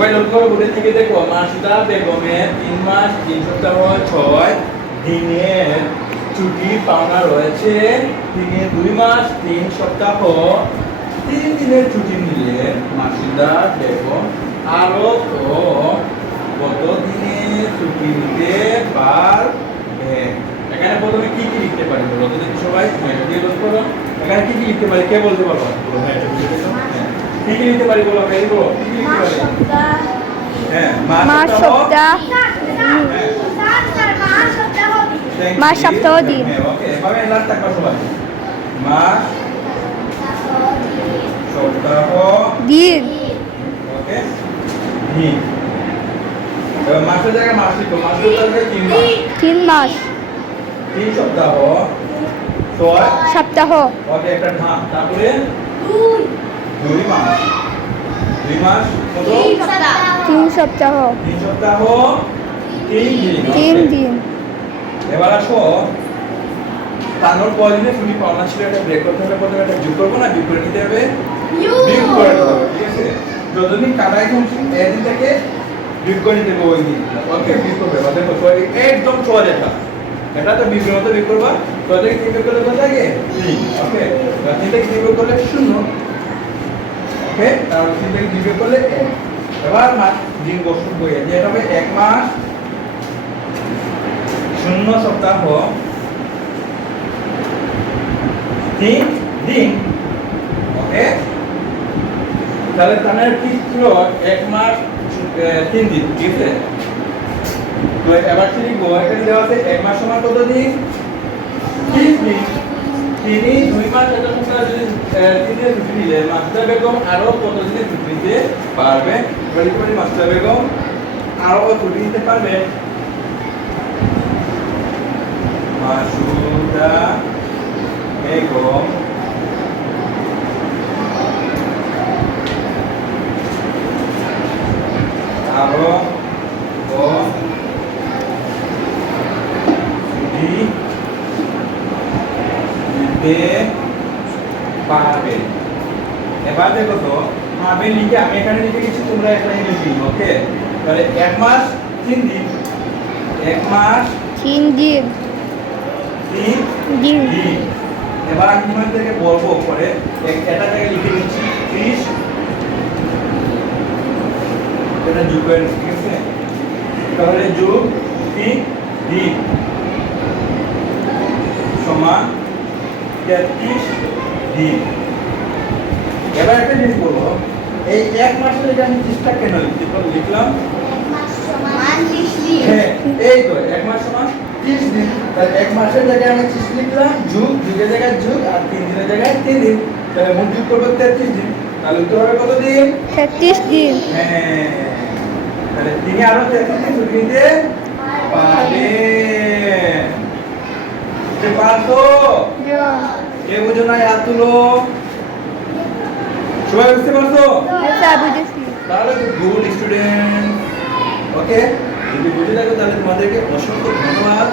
সবাই লক্ষ্য করে বোর্ডের দিকে দেখো মাসুদা বেগমের তিন মাস, তিন সপ্তাহ ছয় দিনের ছুটি পাওনা রয়েছে। তিনি দুই মাস, তিন সপ্তাহ। তিন দিনের ছুটি নিলেন মাসুদা, বেগম আরও তো কত দিনের ছুটি নিতে পারবেন এখানে প্রথমে কি কি লিখতে পারি বলো? তো সবাই লক্ষ্য করো, এখানে কি কি লিখতে পারি? কে বলতে পারব। কি কি লিখতে পারি বলো এই বলো কি কি লিখতে পারি সপ্তাহ হ্যাঁ মাস মাস সপ্তাহ দিন। হ্যাঁ ওকে এভাবে লাস্ট থাকবা সবাই। মাস সপ্তাহ দিন। ওকে দিন। এবার মাসের জায়গায় মাস লিখো। মাসের জায়গায় তিন মাস। তিন। মাস। তিন সপ্তাহ ছয়। সপ্তাহ। ওকে একটা ধাপ। তারপরে? দুই। দুই মাস। দুই মাস কত? তিন সপ্তাহ। তিন সপ্তাহ। তিন দিন তিন দিন। এবার আসো। তানোর কয়দিনে ছুটি পাওনা ছিল একটা ব্রেক করতে হবে প্রথমে একটা যোগ করব না যোগ করে নিতে হবে। ইউ করে নিতে হবে ঠিক আছে? যতদিন কাটা এখন এদিন থেকে বিয়োগ করে নিতে হবে ওই দিন। ওকে বিয়োগ করবে দেখো একদম ছয় এটা এটা তো বিয়োগের মতো বিয়োগ করবা। ছয় থেকে বিয়োগ করলে কত ওকে তিন থেকে তিন করলে শূন্য। তারপর তিন থেকে দুই করলে এবার মাস দিন বছর বইয়ে যে হবে এক মাস শূন্য সপ্তাহ, তিন দিন ওকে তাহলে তানের কি ছিল এক মাস তিন দিন ঠিক আছে তো এবার তিনি গোয়াকে দেওয়া আছে, এক মাস সমান কত দিন? তিন দিন। তিনি দুই মাস এত সপ্তাহ যদি আহ, তিন নিলেন মাস্টার বেগম আরও কত ছুটি নিতে পারবে। এবার মাস্টার বেগম আরও ছুটি নিতে পারবে? মাসুদা বেগম। আরও ও ছুটি দিতে পারবে। এবার দেখো তো আমি লিখে আমি এখানে লিখে গেছি তোমরা এখানে লিখি ওকে তাহলে এক মাস তিন দিন। এক মাস তিন দিন। তিন দিন। এবার আমি তোমাদেরকে বলব পরে এটা থেকে লিখে নিচ্ছি ত্রিশ। এটা যোগ করে নিচ্ছি, ঠিক আছে? তাহলে যুগ তিন দিন। সমান তেত্রিশ দিন। এবার একটা জিনিস বলব এই এক মাসের এটা আমি ত্রিশটা কেন লিখলাম? হ্যাঁ এই তো এক মাস সমান ত্রিশ দিন। তাহলে এক মাসের জায়গায় আমি ত্রিশ লিখলাম যুগ যুগের জায়গায় যুগ আর তিন দিনের জায়গায় তিন দিন। তাহলে মোট যুগ করব তেত্রিশ দিন। তাহলে উত্তর হবে কত দিন? তেত্রিশ দিন। হ্যাঁ তাহলে তিনি আরও তেত্রিশ দিন ছুটি নিতে পারবেন পারতো? কে বুঝো না হাত তুলো সবাই বুঝতে পারছ? আচ্ছা বুঝেছি। তাহলে গুড স্টুডেন্ট ওকে যদি বুঝে থাকো তাহলে তোমাদেরকে অসংখ্য ধন্যবাদ।